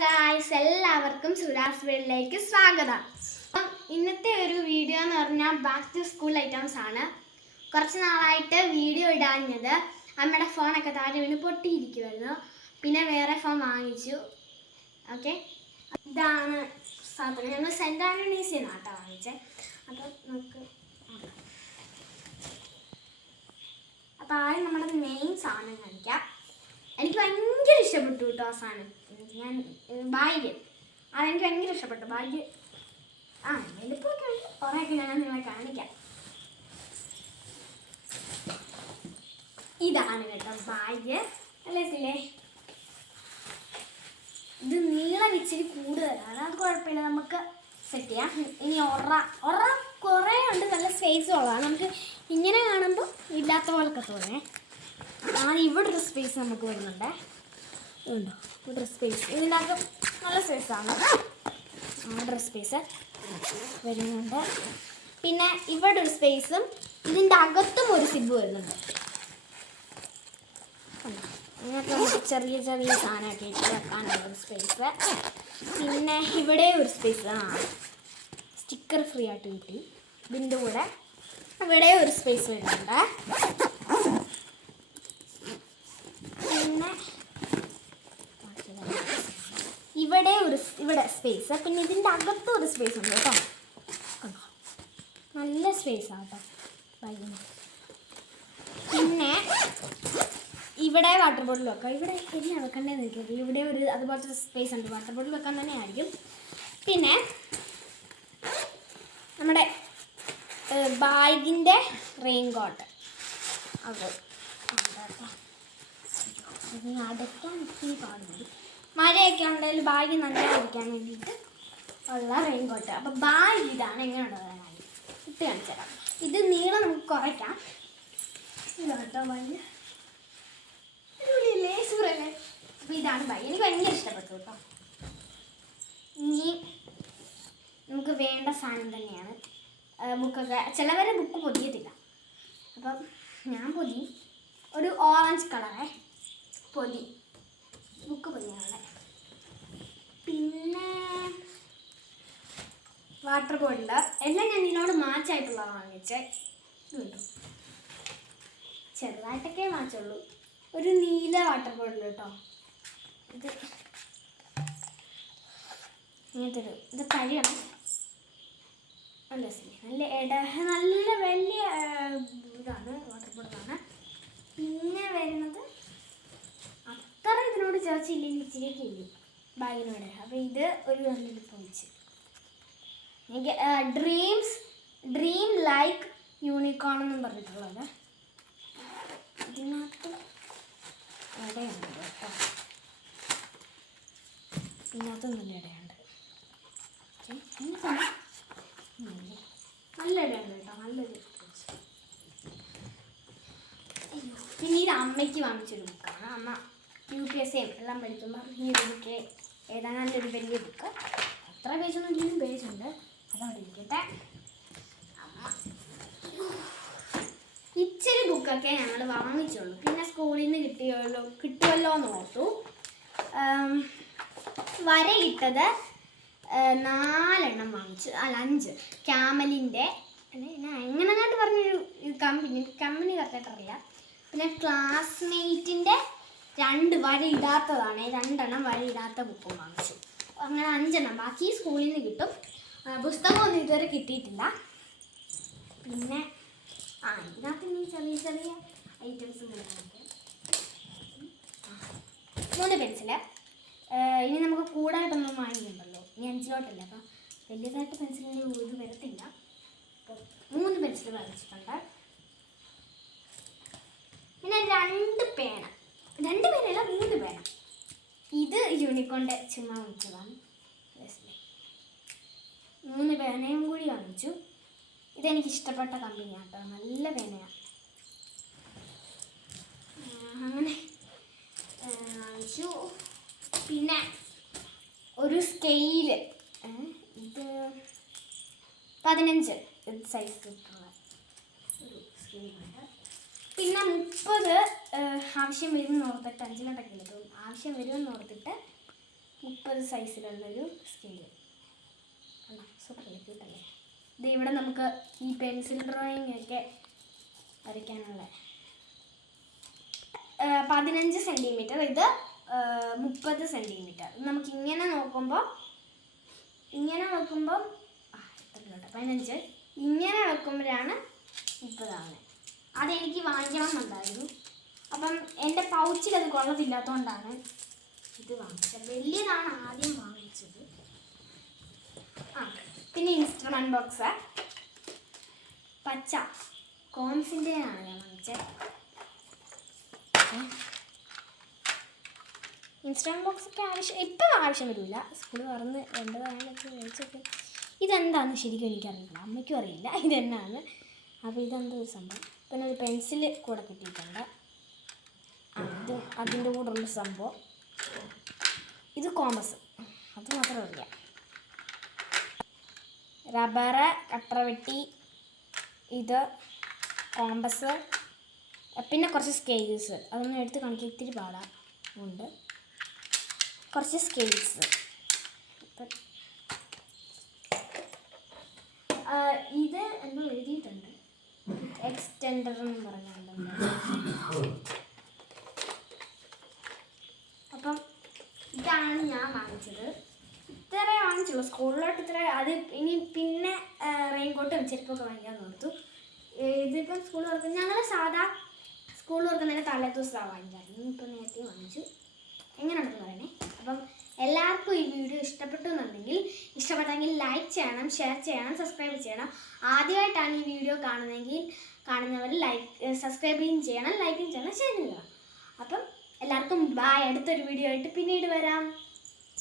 Guys, എല്ലാവർക്കും സുരാസ് വേൾഡിലേക്ക് സ്വാഗതം. ഇന്നത്തെ ഒരു വീഡിയോ എന്ന് പറഞ്ഞാൽ ബാക്ക് ടു സ്കൂൾ ഐറ്റംസ് ആണ്. കുറച്ച് നാളായിട്ട് വീഡിയോ ഇടാഞ്ഞത് അമ്മയുടെ ഫോണൊക്കെ താഴെ വീണ് പൊട്ടിയിരിക്കുമായിരുന്നു. പിന്നെ വേറെ ഫോൺ വാങ്ങിച്ചു. ഓക്കെ, ഇതാണ് സാധനം. ഞങ്ങൾ സെൻറ് ആൻ്റണീസിൽ നിന്നാട്ടോ വാങ്ങിച്ചത്. അപ്പോൾ നമുക്ക് ആദ്യം നമ്മുടെ മെയിൻ സാധനം കാണിക്കാം. എനിക്ക് ഭയങ്കര ഇഷ്ടപ്പെട്ടു കേട്ടോ ആ സാധനം. ഞാൻ ബാഗ് അതെനിക്ക് ഭയങ്കര ഇഷ്ടപ്പെട്ടു. ബാഗ് വലുപ്പമൊക്കെ ഉണ്ട്. കുറേയൊക്കെ ഞാൻ നിങ്ങളെ കാണിക്കാം. ഇതാണ് കേട്ടോ ബാഗ്. അല്ലേ, ഇത് നീളം ഇച്ചിരി കൂടുതലാണ്. അത് കുഴപ്പമില്ല, നമുക്ക് സെറ്റ് ചെയ്യാം. ഇനി ഒറ കുറേ ഉണ്ട്, നല്ല സ്പേസ് ഉള്ളതാണ്. നമുക്ക് ഇങ്ങനെ കാണുമ്പോൾ ഇല്ലാത്ത പോലൊക്കെ തോന്നേ. ഇവിടെ ഒരു സ്പേസ് നമുക്ക് വരുന്നുണ്ട്. ഉണ്ടോ ഇവിടെ സ്പേസ്? ഇതിനകത്ത് നല്ല സ്പേസാണ്. ഇവിടെ സ്പേസ് വരുന്നുണ്ട്. പിന്നെ ഇവിടെ ഒരു സ്പേസും ഇതിൻ്റെ അകത്തും ഒരു സിബ് വരുന്നുണ്ട്. ഇതിനകത്ത് നമുക്ക് ചെറിയ ചെറിയ സാധനമൊക്കെ ഇട്ട് വെക്കാനുള്ള ഒരു സ്പേസ്. പിന്നെ ഇവിടെ ഒരു സ്പേസ്, സ്റ്റിക്കർ ഫ്രീ ആയിട്ട് കിട്ടി. ഇതിൻ്റെ കൂടെ ഇവിടെ ഒരു സ്പേസ് വരുന്നുണ്ട്. പിന്നെ ഇവിടെ സ്പേസ്. പിന്നെ ഇതിൻ്റെ അകത്ത് ഒരു സ്പേസ് ഉണ്ട് കേട്ടോ. നല്ല സ്പേസാണ് കേട്ടോ ബൈക്കിന്. പിന്നെ ഇവിടെ വാട്ടർ ബോട്ടിൽ വെക്കാം. ഇവിടെ ശരിയാണ് വെക്കണ്ടേന്ന് വെക്കുന്നത്. ഇവിടെ ഒരു അതുപോലത്തെ സ്പേസ് ഉണ്ട്. വാട്ടർ ബോട്ടിൽ വെക്കാൻ തന്നെ ആയിരിക്കും. പിന്നെ നമ്മുടെ ബാഗിൻ്റെ റെയിൻ കോട്ട് അത് അടയ്ക്കാൻ ഒത്തിരി പാടുണ്ട്. മഴയൊക്കെ ഉണ്ടെങ്കിൽ ബാഗ് നല്ലതായിരിക്കാൻ വേണ്ടിയിട്ട് ഉള്ള റെയിൻ കോട്ട്. അപ്പോൾ ബാഗ് ഇതാണ്. എങ്ങനെ ഉള്ളതായി ഇട്ട് കാണിച്ചു തരാം. ഇത് നീളം നമുക്ക് കുറയ്ക്കാം. ഇതാട്ടോ ബാഗ്. ലേസൂറല്ലേ. അപ്പോൾ ഇതാണ് ബാഗ്. എനിക്ക് ഭയങ്കര ഇഷ്ടപ്പെട്ടു കേട്ടോ. ഇനി നമുക്ക് വേണ്ട സാധനം തന്നെയാണ് ബുക്കൊക്കെ. ചിലവരെ ബുക്ക് പൊതിയത്തില്ല. അപ്പം ഞാൻ ഒരു ഓറഞ്ച് കളറേ ബുക്ക് പൊതിയാണല്ലേ. പിന്നെ വാട്ടർ ബോട്ടിൽ എല്ലാം ഞാൻ ഇതിനോട് മാച്ചായിട്ടുള്ളതാണ് വാങ്ങിച്ചത്. ഇതുണ്ടോ, ചെറുതായിട്ടൊക്കെ മാച്ചുള്ളൂ. ഒരു നീല വാട്ടർ ബോട്ടിൽ കേട്ടോ. ഇത് ഇങ്ങനത്തെ ഇത് കഴിയണം. നല്ല വലിയ ഇതാണ് വാട്ടർ ബോട്ടിലാണ്. പിന്നെ വരുന്നത് അത്ര ഇതിനോട് ചേർച്ചില്ലെങ്കിൽ ഇച്ചിരിയൊക്കെ ഇല്ല ബാഗിനോട്. അപ്പോൾ ഇത് ഒരു നല്ലൊരു പൊളിച്ച് എനിക്ക് ഡ്രീം ലൈക്ക് യൂണിക്കോൺ എന്നും പറഞ്ഞിട്ടുള്ളത്. ഇതിനകത്ത് ഇടയുണ്ട് കേട്ടോ. ഇതിനകത്ത് നല്ല ഇടയുണ്ട്. നല്ല ഇടയുണ്ട് കേട്ടോ. നല്ലൊരു പിന്നെ ഇത് അമ്മയ്ക്ക് വാങ്ങിച്ചൊരു ബുക്കാണ്. അമ്മ UPSC എല്ലാം പഠിക്കുമ്പോൾ ഈ ഒരു ബുക്ക് ഏതാണ് നല്ലൊരു വലിയ ബുക്ക്. അത്ര പേജൊന്നും ഇല്ലെങ്കിലും പേജുണ്ട്. അതവിടെ ഇരിക്കട്ടെ. അമ്മ ഇച്ചിരി ബുക്കൊക്കെ ഞങ്ങൾ വാങ്ങിച്ചുള്ളൂ. പിന്നെ സ്കൂളിൽ നിന്ന് കിട്ടുമല്ലോ എന്ന് ഓർത്തു. വരയിട്ടത് 4 വാങ്ങിച്ചു. 5 ക്യാമലിൻ്റെ എങ്ങനെങ്ങാണ്ട് പറഞ്ഞൊരു കമ്പനി കറക്റ്റായിട്ടറിയില്ല. പിന്നെ ക്ലാസ്മേറ്റിൻ്റെ 2 വരയിടാത്തതാണ്. 2 വരയിടാത്ത ബുക്കും വാങ്ങിച്ചു. അങ്ങനെ 5. ബാക്കി സ്കൂളിൽ നിന്ന് കിട്ടും. പുസ്തകമൊന്നും ഇതുവരെ കിട്ടിയിട്ടില്ല. പിന്നെ ഇതിനകത്ത് ഇനി ചെറിയ ചെറിയ ഐറ്റംസ് 3 പെൻസില്. ഇനി നമുക്ക് കൂടായിട്ടൊന്നും വാങ്ങിയിട്ടുണ്ടല്ലോ. ഇനി 5 അപ്പം വലിയതായിട്ട് പെൻസിലിൻ്റെ ഇത് വരത്തില്ല. അപ്പോൾ 3 പെൻസിൽ വാങ്ങിച്ചിട്ടുണ്ട്. പിന്നെ 2 പേന. 2 പേനല്ല, 3 പേന. ഇത് യൂണിക്കോണിൻ്റെ ചുമ്മാ വാങ്ങിച്ചതാണ്. 3 പേനയും കൂടി വാങ്ങിച്ചു. ഇതെനിക്ക് ഇഷ്ടപ്പെട്ട കമ്പനിയാണ് കേട്ടോ. നല്ല പേനയാണ്. അങ്ങനെ വാങ്ങിച്ചു. പിന്നെ ഒരു സ്കെയില്. ഇത് 15 സൈസ് കിട്ടുന്ന ഒരു സ്കെയിലുണ്ട്. പിന്നെ 30 ആവശ്യം വരുമെന്ന് ഓർത്തിട്ട് 5 ആവശ്യം വരുമെന്ന് ഓർത്തിട്ട് 30 സൈസിലുള്ളൊരു സ്കെയിൽ. സൂപ്പർ ക്യൂട്ടല്ലേ. ഇത് ഇവിടെ നമുക്ക് ഈ പെൻസിൽ ഡ്രോയിങ് ഒക്കെ വരയ്ക്കാനുള്ള 15 സെൻറ്റിമീറ്റർ, ഇത് 30 സെൻറ്റിമീറ്റർ. നമുക്ക് ഇങ്ങനെ നോക്കുമ്പോൾ 15, ഇങ്ങനെ വെക്കുമ്പോഴാണ് 30 ആവുന്നത്. അതെനിക്ക് വാങ്ങിക്കണം എന്നുണ്ടായിരുന്നു. അപ്പം എൻ്റെ പൗച്ചിൽ അത് കൊള്ളത്തില്ലാത്തതുകൊണ്ടാണ് ഇത് വാങ്ങിച്ചത്. വലിയതാണ് ആദ്യം വാങ്ങിച്ചത്. പിന്നെ ഇൻസ്ട്രുമെൻറ്റ് ബോക്സ് പച്ച കോൺസിൻ്റെ ആണ് ഞാൻ വാങ്ങിച്ചത്. ഇൻസ്ട്രുമെൻറ്റ് ബോക്സൊക്കെ ഇപ്പം ആവശ്യം വരില്ല, സ്കൂൾ തുറന്ന് വേണ്ടതായാലൊക്കെ മേടിച്ചൊക്കെ. ഇതെന്താണെന്ന് ശരിക്കും എനിക്കറിയില്ല, അമ്മയ്ക്കും അറിയില്ല ഇതെന്നാണ്. അപ്പോൾ ഇതെന്തോ ഒരു സംഭവം. പിന്നെ ഒരു പെൻസിൽ കൂടെ കിട്ടിയിട്ടുണ്ട്. ഇത് അതിൻ്റെ കൂടെ ഉള്ള സംഭവം. ഇത് കോമ്പസ്, അത് മാത്രമേ അറിയാം. റബ്ബറ്, കട്ടറവെട്ടി, ഇത് കോമ്പസ്, പിന്നെ കുറച്ച് സ്കെയിൽസ്. അതൊന്നും എടുത്ത് കാണിക്കാൻ ഇത്തിരി പാടാറുണ്ട്. കുറച്ച് സ്കെയിൽസ്. ഇത് എന്തോ എഴുതിയിട്ടുണ്ട്, എക്സ്റ്റെൻഡർ എന്ന് പറഞ്ഞിട്ടുണ്ട്. അപ്പം ഇതാണ് ഞാൻ വാങ്ങിച്ചത്. ഇത്രേ വാങ്ങിച്ചുള്ളൂ സ്കൂളിലോട്ട്. ഇത്ര അത് ഇനി പിന്നെ റെയിൻകോട്ടും ചെരുപ്പൊക്കെ വാങ്ങിക്കാൻ കൊടുത്തു. ഇതിപ്പം സ്കൂൾ തുറക്കും. ഞങ്ങൾ സാധാ സ്കൂൾ തുറക്കുന്നതിന് തലേ ദിവസമാണ് വാങ്ങിച്ചായിരുന്നു. ഇപ്പം നേരത്തെ വാങ്ങിച്ചു. എങ്ങനെയുണ്ടെന്ന് പറയണേ. അപ്പം എല്ലാവർക്കും ഈ വീഡിയോ ഇഷ്ടപ്പെട്ടു എന്നുണ്ടെങ്കിൽ, ഇഷ്ടപ്പെട്ടെങ്കിൽ ലൈക്ക് ചെയ്യണം, ഷെയർ ചെയ്യണം, സബ്സ്ക്രൈബ് ചെയ്യണം. ആദ്യമായിട്ടാണ് ഈ വീഡിയോ കാണുന്നവർ സബ്സ്ക്രൈബും ചെയ്യണം, ലൈക്കും ചെയ്യണം, ഷെയർ ചെയ്യണം. അപ്പം എല്ലാവർക്കും ബൈ. അടുത്തൊരു വീഡിയോ ആയിട്ട് പിന്നീട് വരാം.